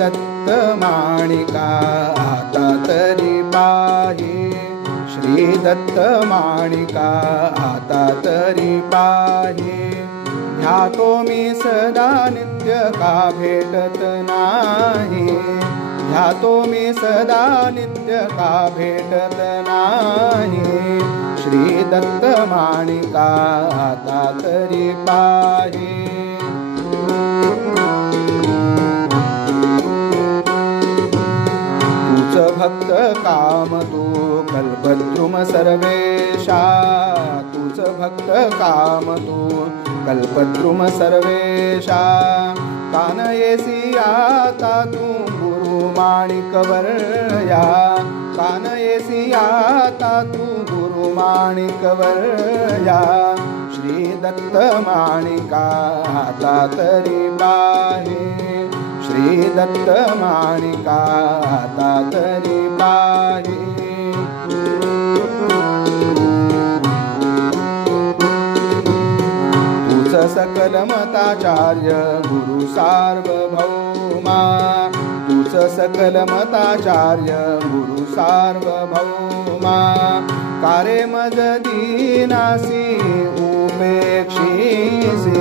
दत्त माणिका आता तरी पाहे, श्री दत्त माणिका आता तरी पाहे. ध्यातो मी सदा नित्य का भेटत नाही, ध्यातो मी सदा नित्य का भेटत नाही. श्री दत्त माणिका आता तरी पाहे. तूच भक्त काम तू कल्पद्रुम सर्वेशा, तूच भक्त काम तू कल्पद्रुम सर्वेशा. कानयेसी आता तू गुरु माणिकवर्या, कानयेसी आता तू गुरु माणिकवर्या. श्री दत्त माणिका आता तरी पाहे, श्री दत्त माणिका आता तरी पाहे. तूच सकल मताचार्य गुरु सार्वभौमा, तूच सकल मताचार्य गुरु सार्वभौमा. कारे मज दीनासी उपेक्षीसे,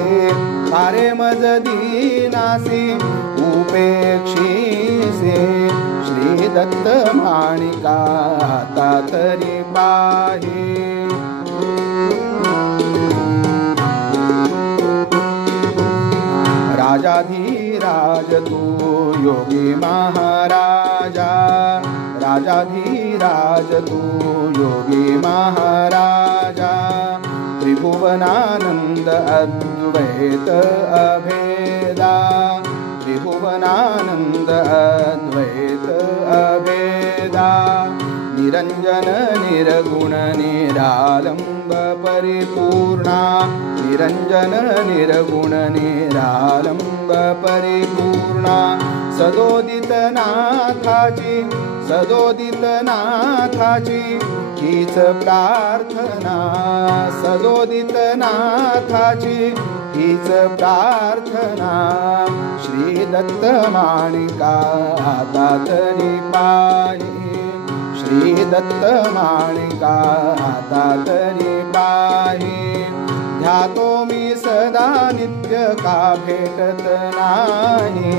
कारे मज दीनासी उपेक्षीसे. श्री दत्त माणिका आता तरी पाहे. राजाधिराज तू योगी महाराजा, राजाधिराज तू योगी महाराजा. त्रिभुवनानंद अद्वैत अभेदा, त्रिभुवनानंद अद्वैत अभेदा. निरंजन निर्गुण निरालंब परिपूर्णा, निरंजन निर्गुण निरालंब परिपूर्णा. सदोदित नाथाची, सदोदित नाथाची हीच प्रार्थना, सदोदित नाथाची हीच प्रार्थना. श्री दत्त माणिका आता तरी पाहे, श्री दत्त माणिका आता तरी पाहे. ध्यातो मी सदा नित्य का भेटत नाही,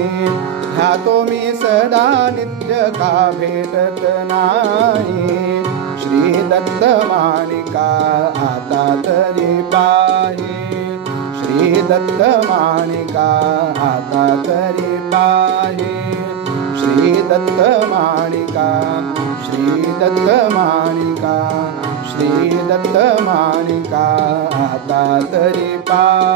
ध्यातो मी सदा नित्य का भेटत नाही. श्री दत्त माणिका आता तरी पाहे, श्री दत्त माणिका आता तरी पाहे. श्री दत्त माणिका, श्री दत्त माणिका, श्री दत्त माणिका आता तरी पाहे.